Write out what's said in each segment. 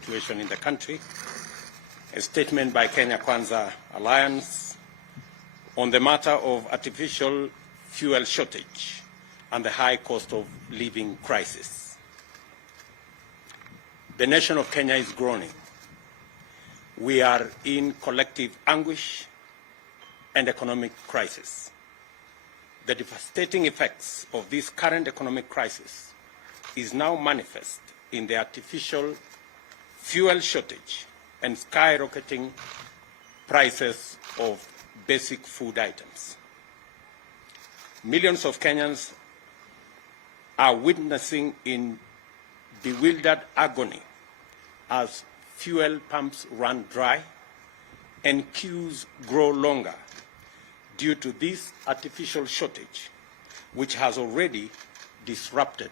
situation in the country, a statement by Kenya Kwanza Alliance on the matter of artificial fuel shortage and the high cost of living crisis. The nation of Kenya is groaning. We are in collective anguish and economic crisis. The devastating effects of this current economic crisis is now manifest in the artificial fuel shortage and skyrocketing prices of basic food items. Millions of Kenyans are witnessing in bewildered agony as fuel pumps run dry and queues grow longer due to this artificial shortage, which has already disrupted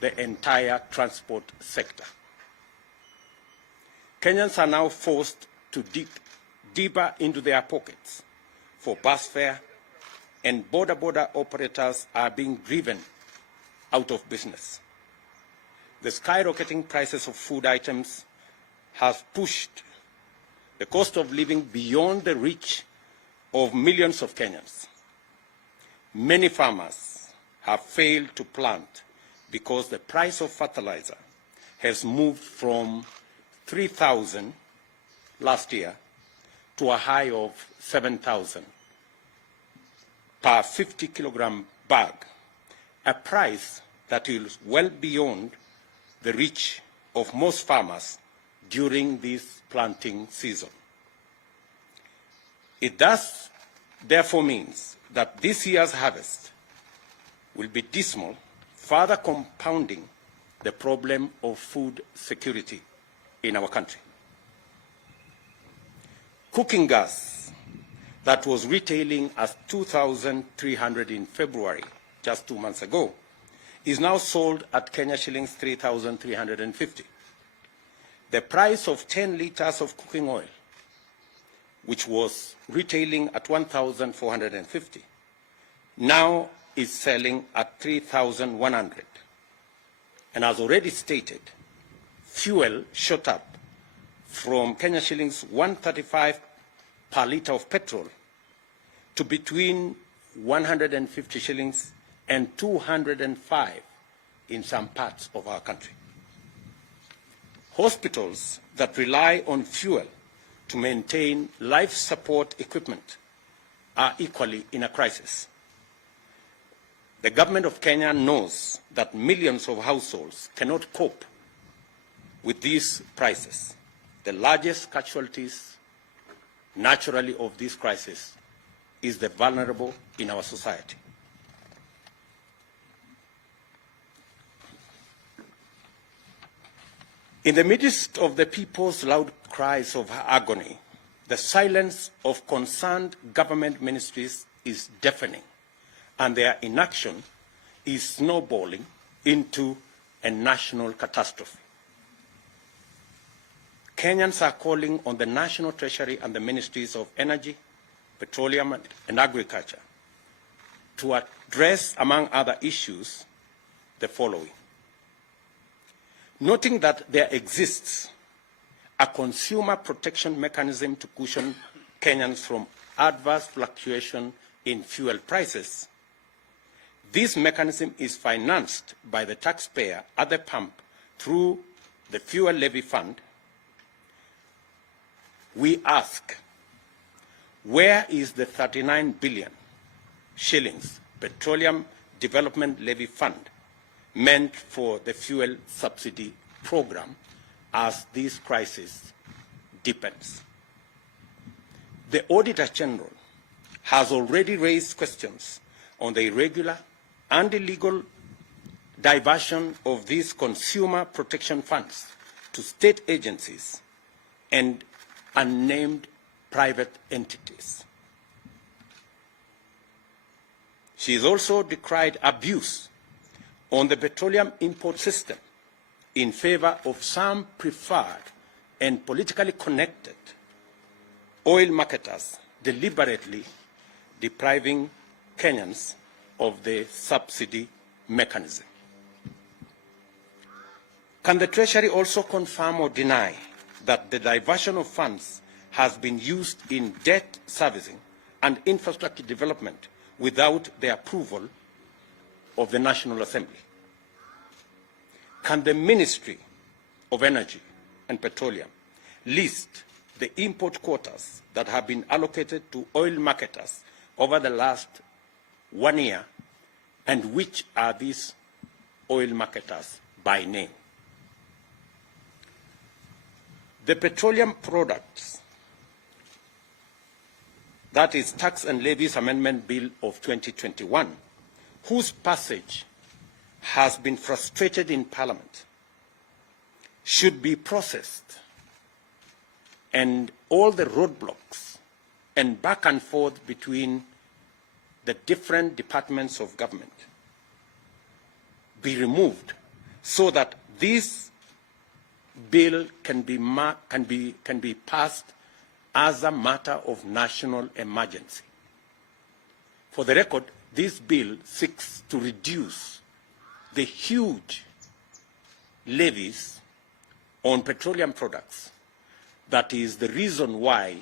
the entire transport sector. Kenyans are now forced to dig deeper into their pockets for bus fare, and border operators are being driven out of business. The skyrocketing prices of food items have pushed the cost of living beyond the reach of millions of Kenyans. Many farmers have failed to plant because the price of fertilizer has moved from 3,000 last year to a high of 7,000 per 50-kilogram bag, a price that is well beyond the reach of most farmers during this planting season. It thus therefore means that this year's harvest will be dismal, further compounding the problem of food security in our country. Cooking gas that was retailing as 2,300 in February, just 2 months ago, is now sold at Kenya shillings 3,350. The price of 10 liters of cooking oil, which was retailing at 1,450, now is selling at 3,100. And as already stated, fuel shot up from Kenya shillings 135 per liter of petrol to between 150 shillings and 205 in some parts of our country. Hospitals that rely on fuel to maintain life support equipment are equally in a crisis. The government of Kenya knows that millions of households cannot cope with these prices. The largest casualties, naturally, of this crisis is the vulnerable in our society. In the midst of the people's loud cries of agony, the silence of concerned government ministries is deafening, and their inaction is snowballing into a national catastrophe. Kenyans are calling on the National Treasury and the Ministries of Energy, Petroleum and Agriculture to address, among other issues, the following. Noting that there exists a consumer protection mechanism to cushion Kenyans from adverse fluctuation in fuel prices, this mechanism is financed by the taxpayer at the pump through the Fuel Levy Fund. We ask, where is the 39 billion shillings Petroleum Development Levy Fund meant for the fuel subsidy program as this crisis deepens? The Auditor General has already raised questions on the irregular and illegal diversion of these consumer protection funds to state agencies and unnamed private entities. She has also decried abuse on the petroleum import system in favor of some preferred and politically connected oil marketers deliberately depriving Kenyans of the subsidy mechanism. Can the Treasury also confirm or deny that the diversion of funds has been used in debt servicing and infrastructure development without the approval of the National Assembly? Can the Ministry of Energy and Petroleum list the import quotas that have been allocated to oil marketers over the last 1 year, and which are these oil marketers by name? The Petroleum Products, that is Tax and Levies Amendment Bill of 2021, whose passage has been frustrated in Parliament, should be processed, and all the roadblocks and back and forth between the different departments of government be removed, so that this bill can be passed as a matter of national emergency. For the record, this bill seeks to reduce the huge levies on petroleum products. That is the reason why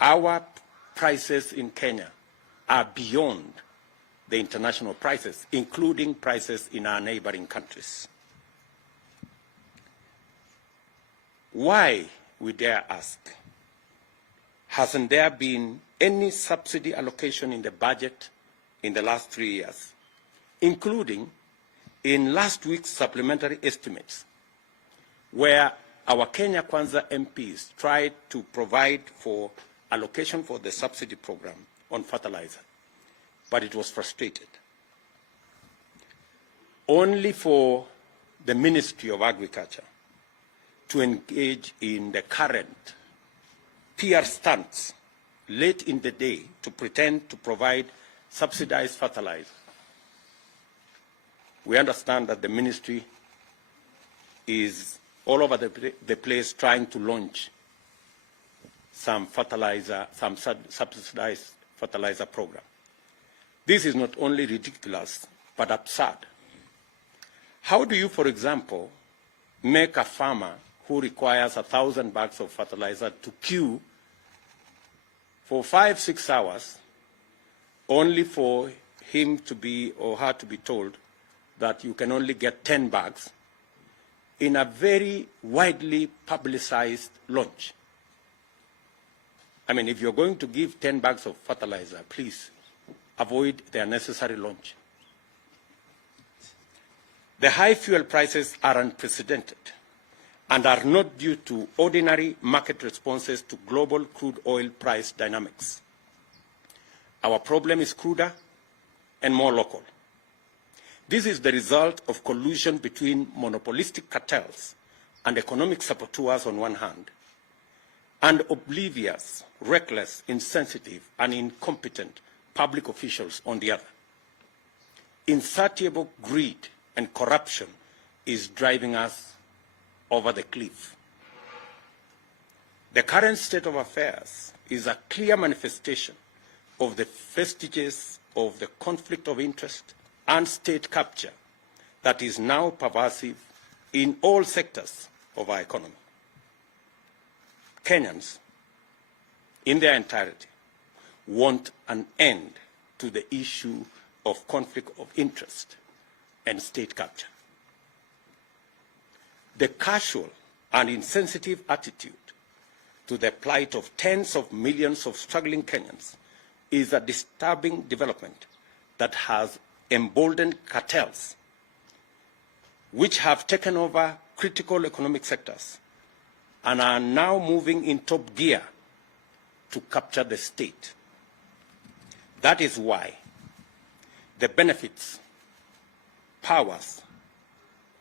our prices in Kenya are beyond the international prices, including prices in our neighboring countries. Why, we dare ask, hasn't there been any subsidy allocation in the budget in the last 3 years, including in last week's supplementary estimates, where our Kenya Kwanza MPs tried to provide for allocation for the subsidy program on fertilizer, but it was frustrated. Only for the Ministry of Agriculture to engage in the current PR stunts late in the day to pretend to provide subsidized fertilizer. We understand that the ministry is all over the place trying to launch some subsidized fertilizer program. This is not only ridiculous, but absurd. How do you, for example, make a farmer who requires 1,000 bags of fertilizer to queue for 5-6 hours, only for him to be or her to be told that you can only get 10 bags in a very widely publicized launch? I mean, if you're going to give 10 bags of fertilizer, please avoid the unnecessary launch. The high fuel prices are unprecedented and are not due to ordinary market responses to global crude oil price dynamics. Our problem is cruder and more local. This is the result of collusion between monopolistic cartels and economic saboteurs on one hand, and oblivious, reckless, insensitive, and incompetent public officials on the other. Insatiable greed and corruption is driving us over the cliff. The current state of affairs is a clear manifestation of the vestiges of the conflict of interest and state capture that is now pervasive in all sectors of our economy. Kenyans, in their entirety, want an end to the issue of conflict of interest and state capture. The casual and insensitive attitude to the plight of tens of millions of struggling Kenyans is a disturbing development that has emboldened cartels, which have taken over critical economic sectors and are now moving in top gear to capture the state. That is why the benefits, powers,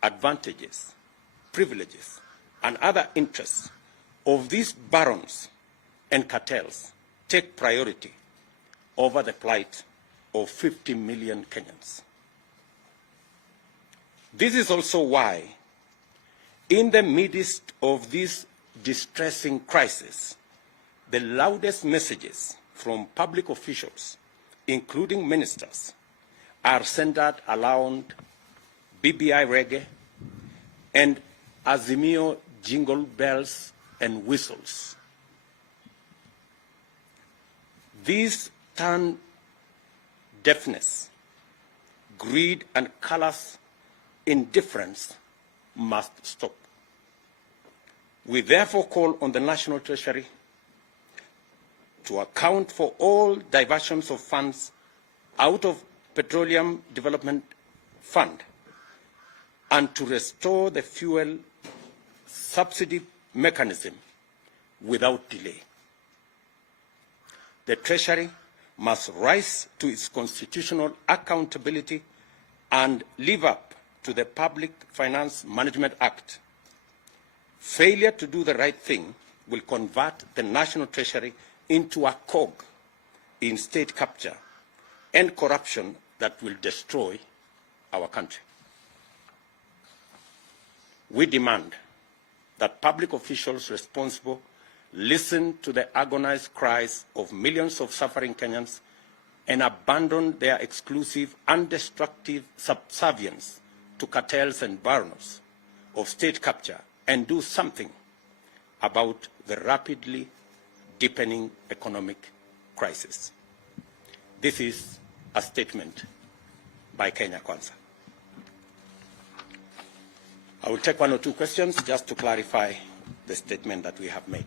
advantages, privileges, and other interests of these barons and cartels take priority over the plight of 50 million Kenyans. This is also why, in the midst of this distressing crisis, the loudest messages from public officials, including ministers, are centered around BBI reggae and Azimio jingle bells and whistles. These turn deafness, greed, and callous indifference must stop. We therefore call on the National Treasury to account for all diversions of funds out of Petroleum Development Fund and to restore the fuel subsidy mechanism without delay. The Treasury must rise to its constitutional accountability and live up to the Public Finance Management Act. Failure to do the right thing will convert the National Treasury into a cog in state capture and corruption that will destroy our country. We demand that public officials responsible listen to the agonized cries of millions of suffering Kenyans and abandon their exclusive and destructive subservience to cartels and barons of state capture and do something about the rapidly deepening economic crisis. This is a statement by Kenya Kwanza. I will take one or two questions just to clarify the statement that we have made.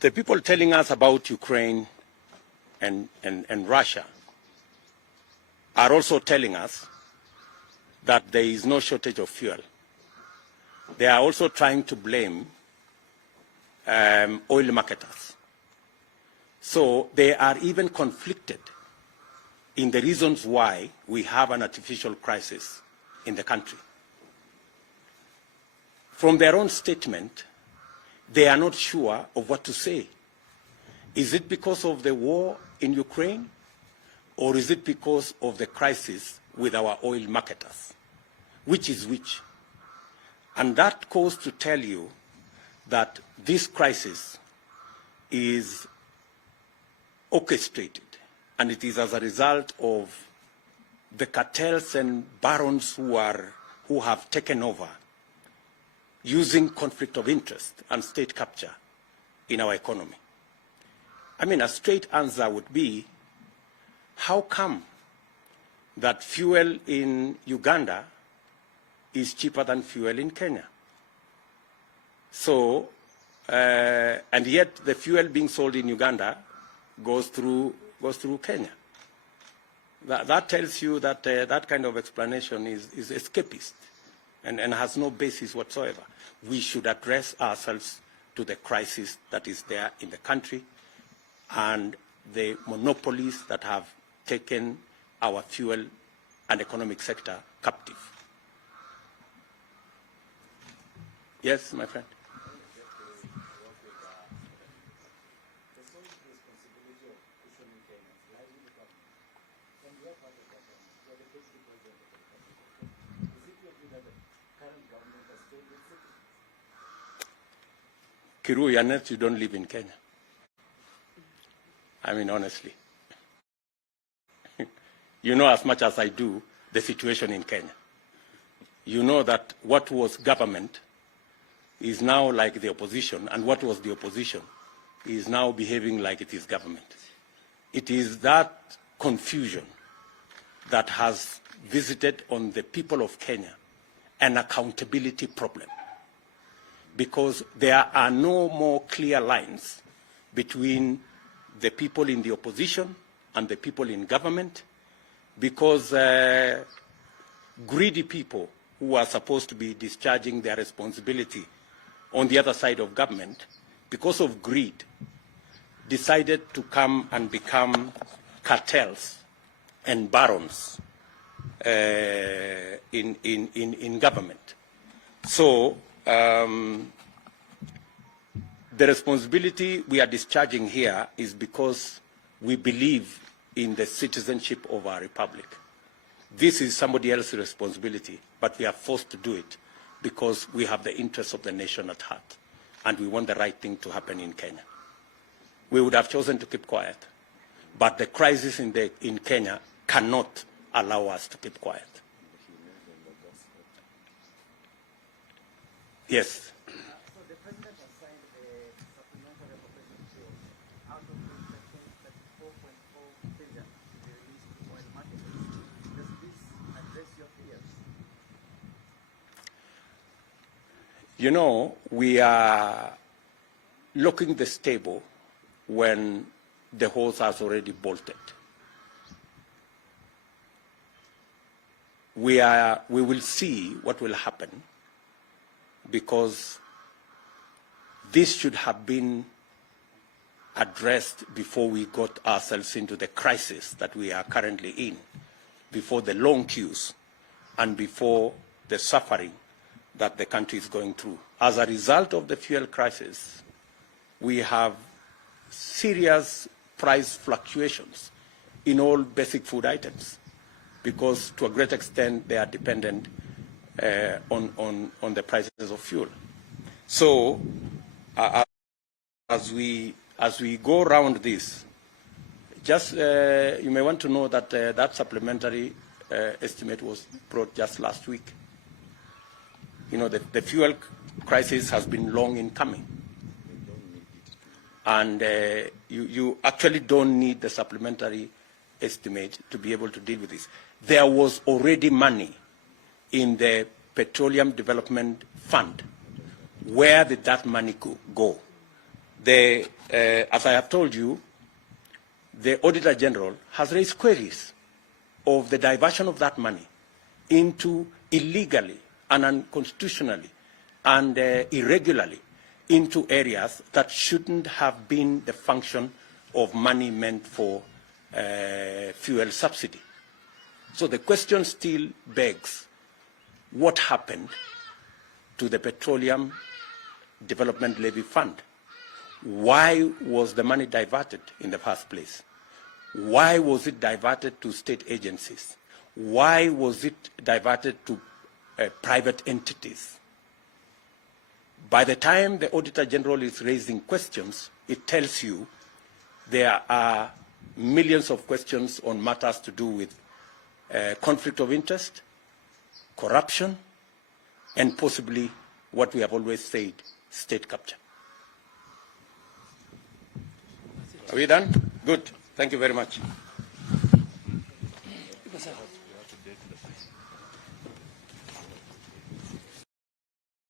The people telling us about Ukraine and Russia are also telling us that there is no shortage of fuel. They are also trying to blame oil marketers. So they are even conflicted in the reasons why we have an artificial crisis in the country. From their own statement, they are not sure of what to say. Is it because of the war in Ukraine, or is it because of the crisis with our oil marketers? Which is which? And that goes to tell you that this crisis is orchestrated, and it is as a result of the cartels and barons who have taken over, using conflict of interest and state capture in our economy. I mean, a straight answer would be, how come that fuel in Uganda is cheaper than fuel in Kenya? So, and yet the fuel being sold in Uganda goes through Kenya. That tells you that that kind of explanation is escapist and has no basis whatsoever. We should address ourselves to the crisis that is there in the country and the monopolies that have taken our fuel and economic sector captive. Yes, my friend. Kiru, Yanet, you don't live in Kenya. I mean, honestly. You know as much as I do the situation in Kenya. You know that what was government is now like the opposition, and what was the opposition is now behaving like it is government. It is that confusion that has visited on the people of Kenya an accountability problem, because there are no more clear lines between the people in the opposition and the people in government, because greedy people who are supposed to be discharging their responsibility on the other side of government, because of greed, decided to come and become cartels and barons in government. So The responsibility we are discharging here is because we believe in the citizenship of our republic. This is somebody else's responsibility, but we are forced to do it because we have the interests of the nation at heart, and we want the right thing to happen in Kenya. We would have chosen to keep quiet, but the crisis in Kenya cannot allow us to keep quiet. Yes. So the President has signed a supplementary appropriation bill out of which 34.4 billion to be released to oil markets. Does this address your fears? You know, we are locking the stable when the horse has already bolted. We will see what will happen, because this should have been addressed before we got ourselves into the crisis that we are currently in, before the long queues and before the suffering that the country is going through. As a result of the fuel crisis, we have serious price fluctuations in all basic food items, because to a great extent they are dependent on the prices of fuel. So as we go around this, just you may want to know that that supplementary estimate was brought just last week. You know, the fuel crisis has been long in coming, and you actually don't need the supplementary estimate to be able to deal with this. There was already money in the Petroleum Development Fund. Where did that money go? As I have told you, the Auditor General has raised queries of the diversion of that money into illegally and unconstitutionally and irregularly into areas that shouldn't have been the function of money meant for fuel subsidy. So the question still begs, what happened to the Petroleum Development Levy Fund? Why was the money diverted in the first place? Why was it diverted to state agencies? Why was it diverted to private entities? By the time the Auditor General is raising questions, it tells you there are millions of questions on matters to do with conflict of interest, corruption, and possibly what we have always said, state capture. Are we done? Good. Thank you very much.